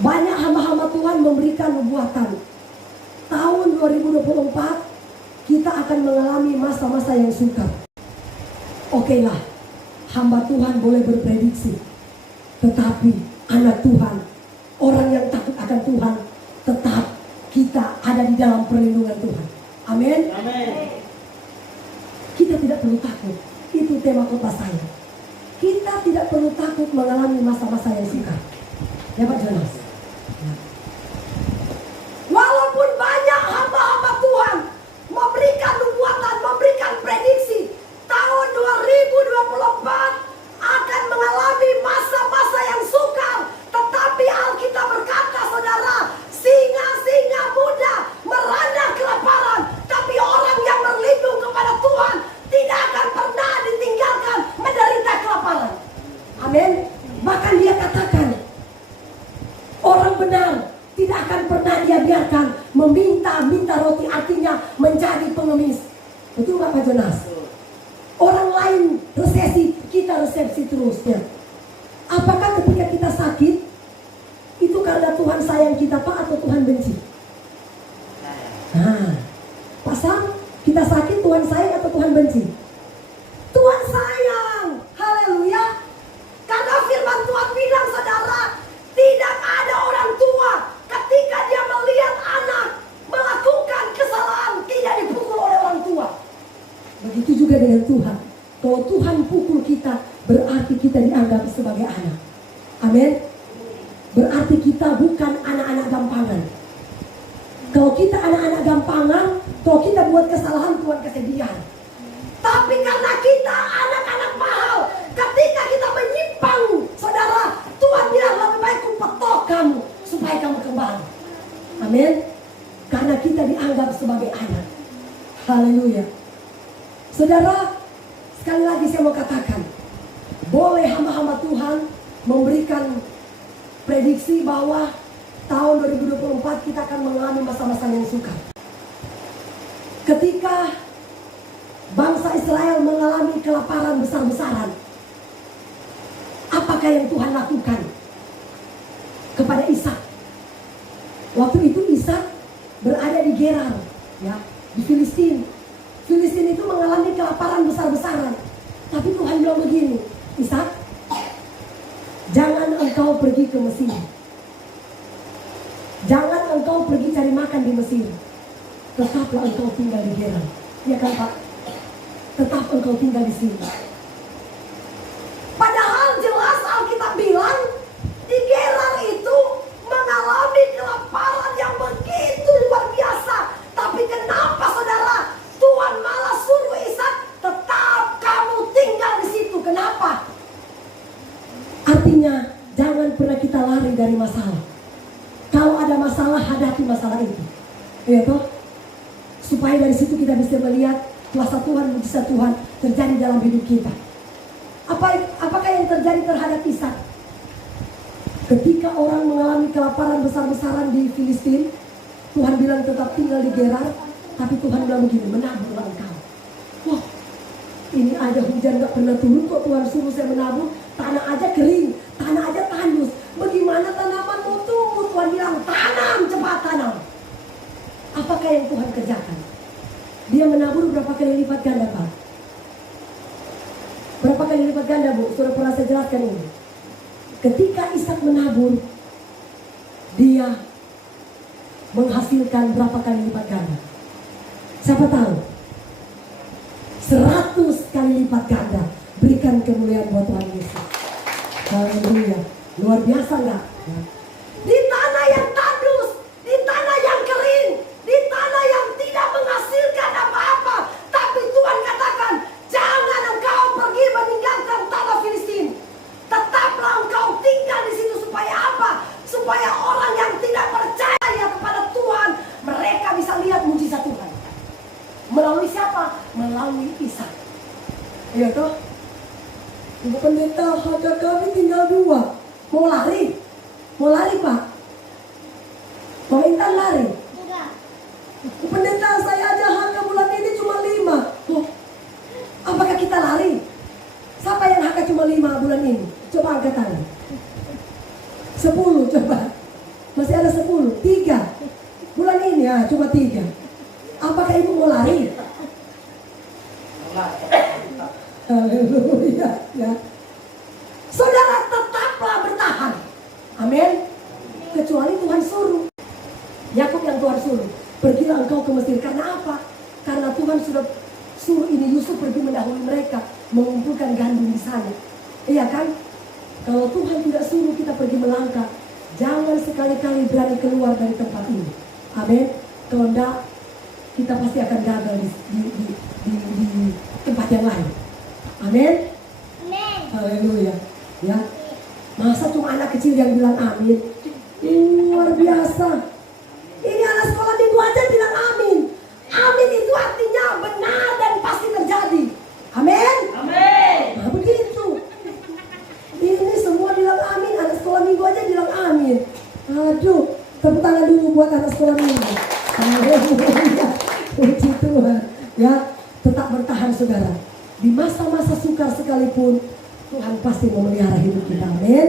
Banyak hamba-hamba Tuhan memberikan nubuatan. Tahun 2024 kita akan mengalami masa-masa yang sukar. Oke lah, hamba Tuhan boleh berprediksi. Tetapi anak Tuhan, orang yang takut akan Tuhan, tetap kita ada di dalam perlindungan Tuhan. Amin. Kita tidak perlu takut. Itu tema khotbah saya. Kita tidak perlu takut mengalami masa-masa yang sukar. Ya Pak Jonas. Walaupun banyak hamba-hamba Tuhan memberikan nubuatan, memberikan prediksi, tahun 2024 akan mengalami masa-masa yang sukar. Tetapi Alkitab berkata, saudara, singa-singa muda merana kelaparan, tapi orang yang berlindung kepada Tuhan tidak akan pernah ditinggalkan menderita kelaparan. Amin. Bahkan dia katakan, orang benar tidak akan pernah dia biarkan meminta roti, artinya menjadi pengemis. Betul nggak Pak Jonas? Orang lain resesi, kita resepsi terusnya. Apakah ketika kita sakit itu karena Tuhan sayang kita Pak atau Tuhan benci? Nah, Pak Sam, kita sakit Tuhan sayang atau Tuhan benci? Tuhan sayang. Haleluya. Karena firman Tuhan bilang, saudara, tidak ada orang tua ketika dia melihat anak melakukan kesalahan tidak dipukul oleh orang tua. Begitu juga dengan Tuhan. Kalau Tuhan pukul kita, berarti kita dianggap sebagai anak. Amin. Berarti kita bukan anak-anak gampangan. Kalau kita anak-anak gampangan, kalau kita buat kesalahan, Tuhan kasih biar. Tapi karena kita anak-anak mahal, ketika kita menyimpang, saudara, Tuhan bilang lebih baik ku petok kamu supaya kamu kembali. Amin. Karena kita dianggap sebagai anak. Haleluya. Saudara, sekali lagi saya mau katakan, boleh hamba-hamba Tuhan memberikan prediksi bahwa tahun 2024 kita akan mengalami masa-masa yang sukar. Ketika bangsa Israel mengalami kelaparan besar-besaran, apakah yang Tuhan lakukan kepada Ishak? Waktu itu Ishak berada di Gerar, ya, di Filistin. Filistin itu mengalami kelaparan besar-besaran. Tapi Tuhan bilang begini, Ishak, jangan engkau pergi ke Mesir. Jangan engkau pergi cari makan di Mesir. Tetaplah engkau tinggal di Gerar. Ya kan Pak? Tetap engkau tinggal di sini. Padahal jelas Alkitab bilang di Gerar itu mengalami kelaparan yang begitu luar biasa. Tapi kenapa saudara, Tuhan malah suruh Ishak, tetap kamu tinggal di situ. Kenapa? Artinya jangan pernah kita lari dari masalah. Kalau ada masalah, hadapi masalah itu. Ya toh? Supaya dari situ kita bisa melihat kuasa Tuhan, mujizat Tuhan terjadi dalam hidup kita. Apakah yang terjadi terhadap Ishak? Ketika orang mengalami kelaparan besar-besaran di Filistin, Tuhan bilang tetap tinggal di Gerar. Tapi Tuhan bilang begini, menaburlah engkau. Wah, ini aja hujan gak pernah turun kok Tuhan suruh saya menabur. Tanah aja kering, tanah aja tandus. Bagaimana tanaman mau tumbuh? Tuhan bilang tanam, cepat tanam. Apakah yang Tuhan kerjakan? Dia menabur berapa kali lipat ganda Pak? Berapa kali lipat ganda Bu? Sudah pernah saya jelaskan ini. Ketika Ishak menabur, dia menghasilkan berapa kali lipat ganda? Siapa tahu? 100 kali lipat ganda. Berikan kemuliaan buat Tuhan Yesus. Haleluya. Luar biasa enggak? Di tanah yang tandus, di tanah yang kering, di tanah yang tidak menghasilkan apa-apa, tapi Tuhan katakan, jangan engkau pergi meninggalkan tanah Filistin. Tetaplah engkau tinggal di situ supaya apa? Supaya orang yang tidak percaya kepada Tuhan, mereka bisa lihat mujizat Tuhan. Melalui siapa? Melalui Ishak. Iya toh? Ibu pendeta, harga kami tinggal 2. Mau lari? Mau lari Pak? Mau Intan lari? Enggak. Pendeta, saya aja harga bulan ini cuma 5. Oh, apakah kita lari? Siapa yang harga cuma 5 bulan ini? Coba angkat tangan. 10 coba. Masih ada 10, 3. Bulan ini ya cuma 3. Apakah ibu mau lari? Haleluya ya. Saudara tetaplah bertahan. Amin. Kecuali Tuhan suruh. Yakub yang Tuhan suruh, pergilah engkau ke Mesir. Karena apa? Karena Tuhan sudah suruh ini Yusuf pergi mendahului mereka, mengumpulkan gandum di sana. Iya kan? Kalau Tuhan tidak suruh kita pergi melangkah, jangan sekali-kali berani keluar dari tempat ini. Amin. Kalau enggak, kita pasti akan gagal di tempat yang lain. Amin. Haleluya. Ya. Masa cuma anak kecil yang bilang amin? Luar biasa. Ini anak sekolah minggu aja bilang amin. Amin itu artinya benar dan pasti terjadi. Amin. Amin. Nah begitu. Ini semua bilang amin. Anak sekolah minggu aja bilang amin. Aduh, tepuk tangan dulu buat anak sekolah minggu. Haleluya. Puji Tuhan. Ya, tetap bertahan saudara. Di masa-masa sukar sekalipun, Tuhan pasti memelihara hidup kita. Amin.